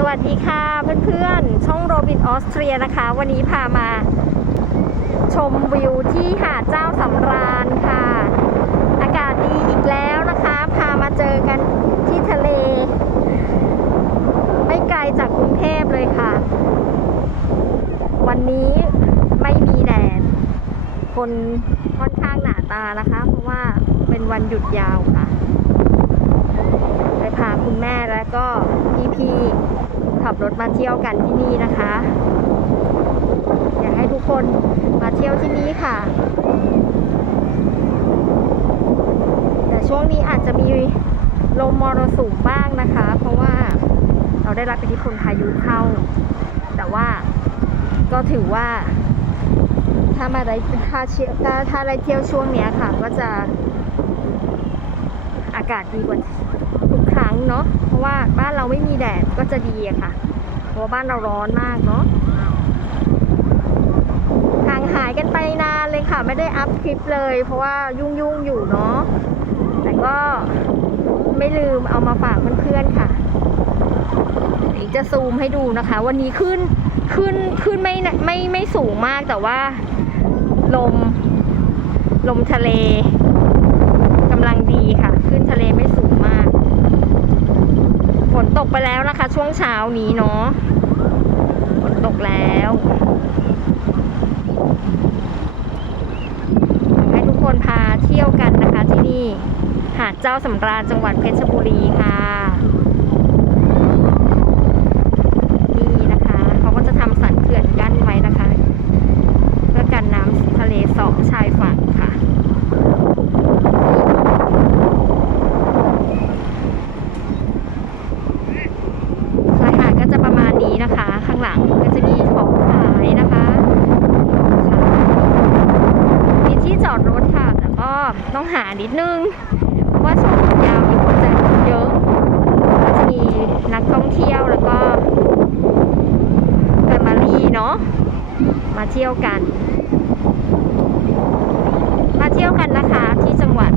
สวัสดีค่ะเพื่อนๆ ช่องโรบินออสเตรียนะคะ วันนี้พามาชมวิวที่หาดเจ้าสำราญค่ะ อากาศดีอีกแล้วนะคะ พามาเจอกันที่ทะเล ไม่ไกลจากกรุงเทพเลยค่ะ วันนี้ไม่มีแดด คนค่อนข้างหนาตานะคะ เพราะว่าเป็นวันหยุดยาวค่ะ ไปพาคุณแม่แล้วก็พี่ๆ ขับรถมาเที่ยวกันที่นี่นะคะ อยากให้ทุกคนมาเที่ยวที่นี่ค่ะ แต่ช่วงนี้อาจจะมีลมมรสุมบ้างนะคะ เพราะว่าเราได้รับอิทธิพลพายุเข้า แต่ว่าก็ถือว่าถ้ามาได้ถ้าเที่ยวถ้าถ้าได้เที่ยวช่วงเนี้ยค่ะ ก็จะอากาศดีกว่า เนาะเพราะว่าบ้านเราไม่มีแดดก็จะดีอะค่ะ เพราะว่าบ้านเราร้อนมากเนาะห่างหายกันไปนานเลยค่ะ ไม่ได้อัพคลิปเลย เพราะว่ายุ่งยุ่งอยู่เนาะแต่ก็ไม่ลืมเอามาฝากเพื่อนๆค่ะจะซูมให้ดูนะคะ วันนี้ขึ้นขึ้นขึ้นไม่ไม่ไม่สูงมากแต่ว่า ลม ลมทะเลกำลังดีค่ะ ขึ้นทะเลไม่สูงมาก ตกไปแล้วนะคะ ช่วงเช้านี้เนาะฝนตกแล้วให้ทุกคนพาเที่ยวกันนะคะที่นี่ หาดเจ้าสำราญจังหวัดเพชรบุรี หานิดนึงว่าสวนยาวมีคนจะเยอะก็จะมีนักท่องเที่ยวแล้วก็แฟมิลี่เนาะมาเที่ยวกัน มาเที่ยวกันนะคะที่จังหวัด